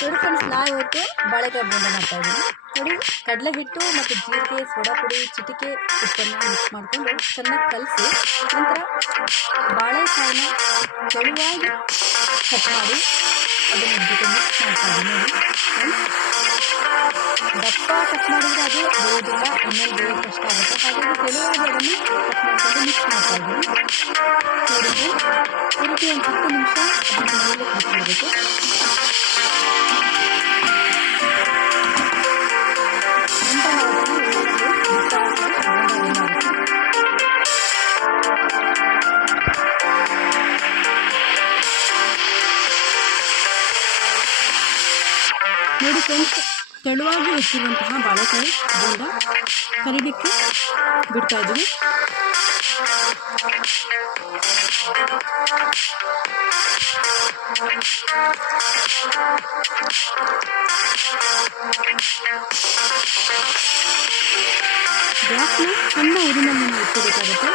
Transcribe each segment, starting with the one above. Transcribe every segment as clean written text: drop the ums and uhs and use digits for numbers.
ನೋಡಿ ಫ್ರೆಂಡ್ಸ್, ನಾ ಇವತ್ತು ಬಾಳೆಕಾಯಿ ಬೋಂಡ ಮಾಡ್ತಾ ಇದ್ದೀನಿ. ನೋಡಿ, ಕಡಲೆ ಹಿಟ್ಟು ಮತ್ತು ಜೀರಿಗೆ, ಸೋಡಾ ಪುಡಿ, ಚಿಟಿಕೆ ಉಪ್ಪನ್ನು ಮಿಕ್ಸ್ ಮಾಡಿಕೊಂಡು ಚೆನ್ನಾಗಿ ಕಲಸಿ ನಂತರ ಬಾಳೆಕಾಯಿನ ತೆಳುವಾಗಿ ಕಟ್ ಮಾಡಿ ಅದನ್ನು ಜೊತೆ ಮಿಕ್ಸ್ ಮಾಡ್ತಾ ಇದ್ದೀನಿ. ನೋಡಿ ಫ್ರೆಂಡ್ಸ್, ದಪ್ಪ ಕಟ್ ಮಾಡಿದರೆ ಅದು ಬೇಯೋದಿಲ್ಲ, ಆಮೇಲೆ ಬೇಯೋದು ಕಷ್ಟ ಆಗುತ್ತೆ. ಹಾಗಾಗಿ ತೆಳುವಾಗಿ ಅದನ್ನು ಕಟ್ ಮಾಡಿಕೊಂಡು ಮಿಕ್ಸ್ ಮಾಡ್ತಾ ಇದ್ದೀನಿ. ನೋಡಿ ಫ್ರೆಂಡ್ಸ್, ಈ ರೀತಿ ಒಂದು 10 ನಿಮಿಷ ಅದನ್ನು ಮೇಲೆ ಬಿಟ್ಬಿಡಬೇಕು. ನೋಡಿ ಫ್ರೆಂಡ್ಸ್, ತೆಳುವಾಗಿ ಹೆಚ್ಚಿರುವಂತಹ ಬಾಳೆಕಾಯಿ ಬೋಂಡ ಕರಿಲಿಕ್ಕೆ ಬಿಡ್ತಾ ಇದ್ದೀವಿ. ಗ್ಯಾಸ್ನ ಸಣ್ಣ ಉರಿನಲ್ಲಿ ಇಟ್ಕೋಬೇಕಾಗುತ್ತೆ.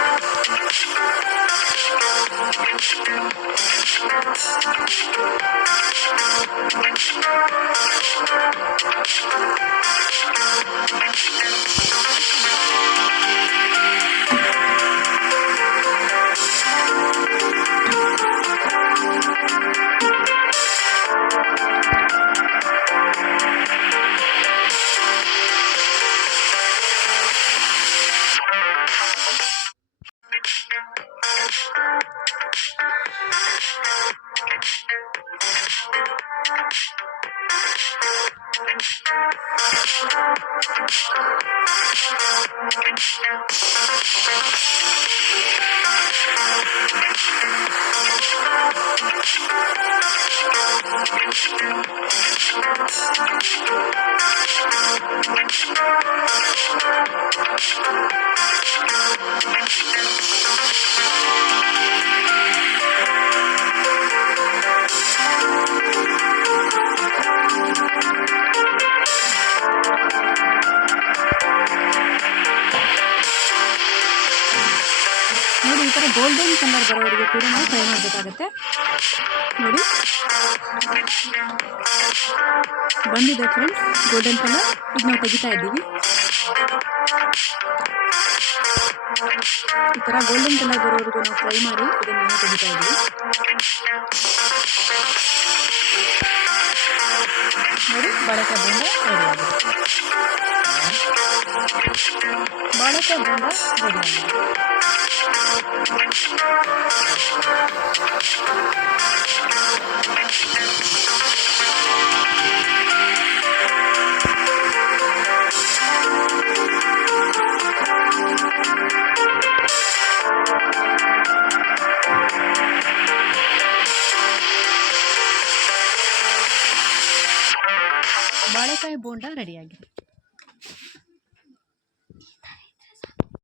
ನೋಡಿ, ಈ ಥರ ಗೋಲ್ಡನ್ ಕಲರ್ ಬರೋವರೆಗೂ ಕೂಡ ನಾವು ಫ್ರೈ ಮಾಡಬೇಕಾಗತ್ತೆ. ನೋಡಿ ಬಂದಿದೆ ಫ್ರೆಂಡ್ಸ್ ಗೋಲ್ಡನ್ ಕಲರ್. ಈಗ ನಾವು ತೆಗಿತಾ ಇದ್ದೀವಿ. ಈ ಥರ ಗೋಲ್ಡನ್ ಕಲರ್ ಬರೋವರೆಗೂ ನಾವು ಫ್ರೈ ಮಾಡಿ ಇದನ್ನು ನಾವು ತೆಗಿತಾ ಇದ್ದೀವಿ. ನೋಡಿ, ಬಾಳೆಕಾಯಿ ಬೋಂಡ ರೆಡಿ ಆಗಿದೆ. ಬಾಳೆಕಾಯಿ ಬೋಂಡ ರೆಡಿ ಆಗಿದೆ. ಬಾಳೆಕಾಯಿ ಬೋಂಡ ರೆಡಿಯಾಗಿದೆ.